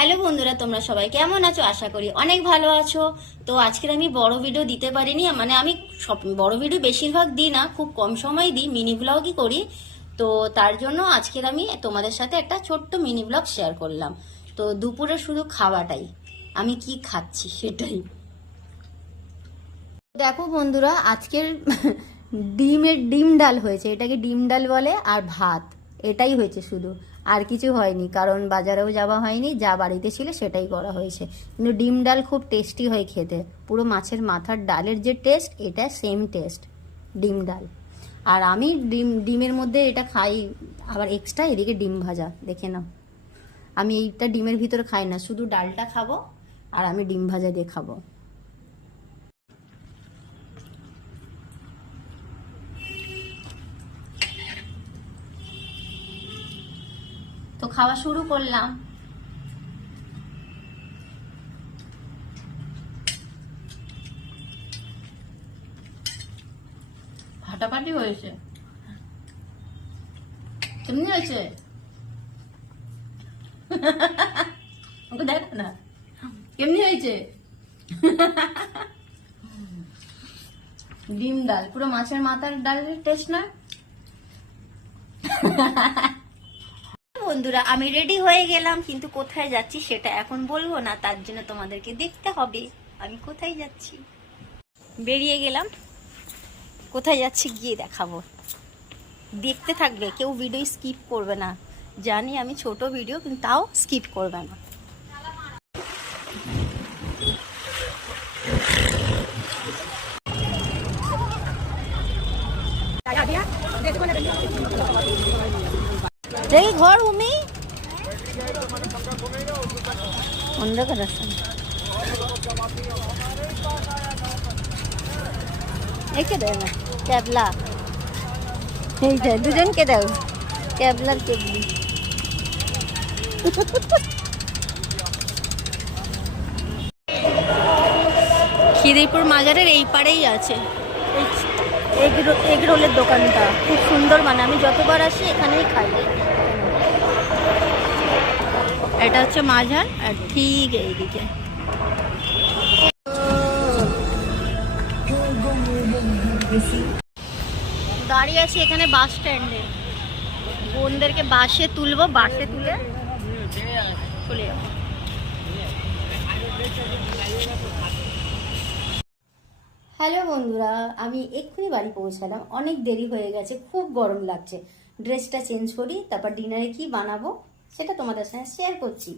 Hello বন্ধুরা, তোমরা সবাই কেমন আছো? আশা করি অনেক ভালো আছো। তো আজকের আমি বড় ভিডিও দিতে পারিনি, মানে আমি সব বড় ভিডিও বেশিরভাগ দিই না, খুব কম সময় দিই, মিনি ব্লগই করি। তো তার জন্য আজকের আমি তোমাদের সাথে একটা ছোট্ট মিনি ব্লগ শেয়ার করলাম। তো দুপুরে শুধু খাওয়াটাই, আমি কি খাচ্ছি সেটাই দেখো বন্ধুরা। আজকের ডিম ডাল হয়েছে, এটাকে ডিম ডাল বলে, আর ভাত, এটাই হয়েছে শুধু, আর কিছু হয়নি, কারণ বাজারেও যাওয়া হয়নি, যা বাড়িতে ছিল সেটাই করা হয়েছে। কিন্তু ডিম ডাল খুব টেস্টি হয় খেতে, পুরো মাছের মাথার ডালের যে টেস্ট, এটা সেম টেস্ট ডিম ডাল। আর আমি ডিমের মধ্যে এটা খাই, আবার এক্সট্রা এদিকে ডিম ভাজা, দেখে নাও। আমি এইটা ডিমের ভিতরে খাই না, শুধু ডালটা খাবো আর আমি ডিম ভাজা দিয়ে খাবো। তো খাওয়া শুরু করলাম। ফাটাফাটি হয়েছে। কেমনি হয়েছে ওকে দেখো না, কেমনি হয়েছে। ডিম ডাল, পুরো মাছের মাথার ডালের টেস্ট না। বন্ধুরা, আমি রেডি হয়ে গেলাম, কিন্তু কোথায় যাচ্ছি সেটা এখন বলবো না, তার জন্য তোমাদেরকে দেখতে হবে আমি কোথায় যাচ্ছি। বেরিয়ে গেলাম, কোথায় যাচ্ছি গিয়ে দেখাবো, দেখতে থাকবে, কেউ ভিডিও স্কিপ করবে না। জানি আমি ছোট ভিডিও, কিন্তু তাও স্কিপ করবে না। দেখি ঘর উমি অন্ধকার আছে, একে দেয় না ক্যাবলা, এই যে দুজনকে দাও, ক্যাবলার কেবলি। খিদিরপুর মাজারের এই পারেই আছে এগ রোলের দোকানটা, খুব সুন্দর, মানে আমি যতবার আসি এখানেই খাই। এটা হচ্ছে মাজার, আর ঠিক এইদিকে দাঁড়িয়ে আছি এখানে বাস স্ট্যান্ডে, বোনদেরকে বাসে তুলবো, বাসে তুলে চলে যাবো। হ্যালো বন্ধুরা, আমি এক্ষুনি বাড়ি পৌঁছালাম, অনেক দেরি হয়ে গেছে, খুব গরম লাগছে। ড্রেসটা চেঞ্জ করি, তারপর ডিনারে কি বানাবো সেটা তোমাদের সাথে শেয়ার করছি।